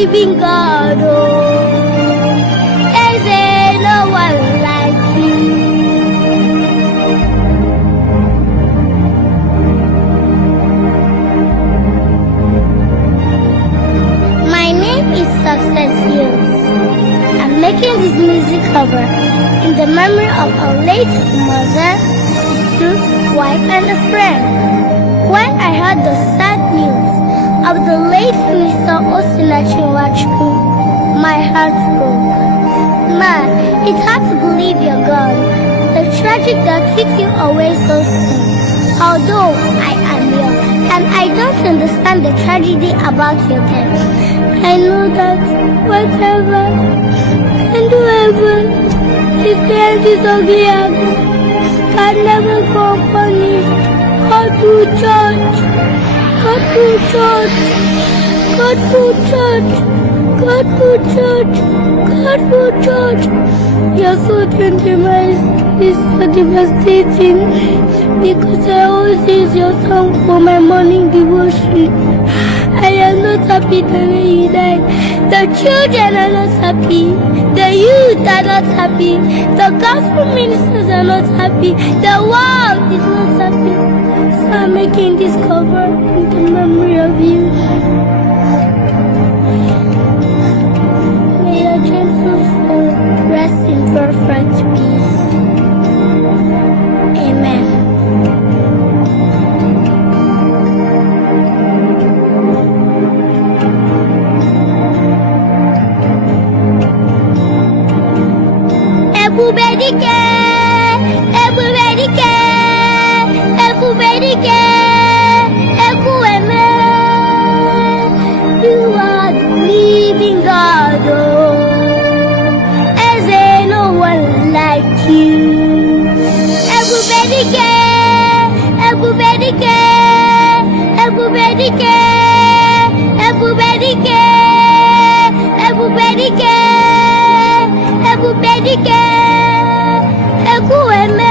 living God, oh, is there no one like you? My name is Success Hills. I'm making this music cover in the memory of our late mother, sister, wife, and a friend. When I heard the sad news of the late Mr. Osinachi Nwachukwu, my heart broke. Man, it's hard to believe you're gone. The tragic that took you away so soon. Although I am young and I don't understand the tragedy about your death, I know that whatever and whoever is behind this ugly act can never go unpunished. God will judge. God will judge. God will judge. God will judge. God will judge. Your sudden demise is so devastating because I always use your song for my morning devotion. I am not happy the way you died. The children are not happy. The youth are not happy. The gospel ministers are not happy. The world is not happy. So I'm making this cover in the memory of you. May your gentle soul rest in perfect peace. Amen. EBUBENNA-YA, EBUBENNA-YA, EBUBENNA-YA, EKWUEME. You are the living God, oh, is there no one like you? EBUBENNA-YA, EBUBENNA-YA, EBUBENNA-YA, EBUBENNA-YA, EBUBENNA-YA, EBUBENNA-YA, EKWUEME.